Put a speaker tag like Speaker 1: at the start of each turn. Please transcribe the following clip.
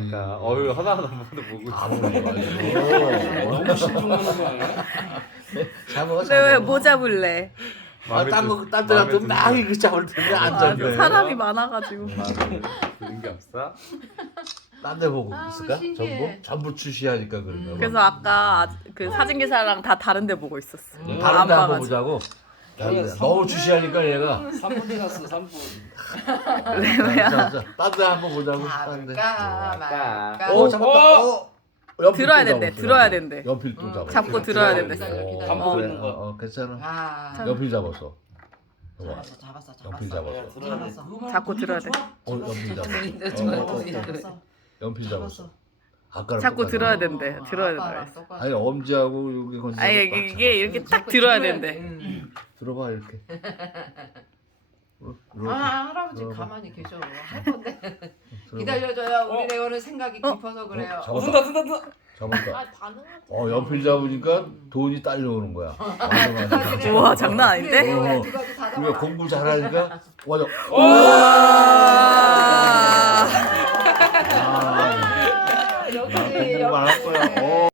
Speaker 1: 그러니까 어휴 하나하나 보고 있어.
Speaker 2: 너무 신중하는 거 아니야?
Speaker 3: 잡아.
Speaker 4: 왜 뭐 잡을래?
Speaker 3: 딴데 같으면 막 이거 잡을 텐데 안
Speaker 4: 맞아,
Speaker 3: 잡네.
Speaker 4: 사람이 많아가지고.
Speaker 1: 그런 게 없어?
Speaker 3: 딴데 보고
Speaker 5: 아우,
Speaker 3: 있을까?
Speaker 5: 신기해.
Speaker 3: 전부 출시하니까 그런가 봐.
Speaker 4: 그래서 아까 그 사진 기사랑 다 다른데 보고 있었어.
Speaker 3: 다른 데
Speaker 4: 안
Speaker 3: 한번
Speaker 4: 봐가지고.
Speaker 3: 보자고.
Speaker 2: 그래,
Speaker 3: 너무 주시하니까 얘가
Speaker 2: 3분 지났어 3분.
Speaker 3: 딴데 한번 보자고. 딴 데.
Speaker 5: 잡을까 말까.
Speaker 3: 오 잡았다. 연필
Speaker 4: 들어야
Speaker 3: 또
Speaker 4: 된대.
Speaker 3: 잡았어.
Speaker 4: 들어야 된대.
Speaker 3: 연필 또 잡았어.
Speaker 4: 잡고 들어야 된대.
Speaker 5: 기다려.
Speaker 2: 감고
Speaker 3: 그래,
Speaker 2: 있는 거.
Speaker 3: 괜찮아.
Speaker 5: 아,
Speaker 3: 연필 잡았어.
Speaker 5: 잡았어.
Speaker 3: 연필 잡았어.
Speaker 5: 잡았어.
Speaker 4: 잡고 들어야 돼.
Speaker 3: 연필 잡았어.
Speaker 5: 잡았어.
Speaker 3: 연필 잡았어. 아까랑
Speaker 4: 잡고
Speaker 3: 똑같네.
Speaker 4: 들어야 된대. 들어야 된다. 그랬어.
Speaker 3: 아니 엄지하고 여기 건지.
Speaker 4: 아니 이게 이렇게 딱 들어야 된대.
Speaker 3: 들어봐 이렇게. 이렇게.
Speaker 5: 아, 할아버지 가만히 계셔. 할 건데. 기다려줘요. 우리 레오는 생각이 깊어서 그래요.
Speaker 2: 든다 든다 든다.
Speaker 3: 잡았다.
Speaker 6: 아 반응하지.
Speaker 3: 연필 잡으니까 돈이 딸려오는 거야.
Speaker 4: 우와 장난 아닌데?
Speaker 5: 우리 레오야 두 가지 다
Speaker 3: 그러니까
Speaker 5: 잡아.
Speaker 3: 공부 잘하니까 맞아.
Speaker 4: 우와.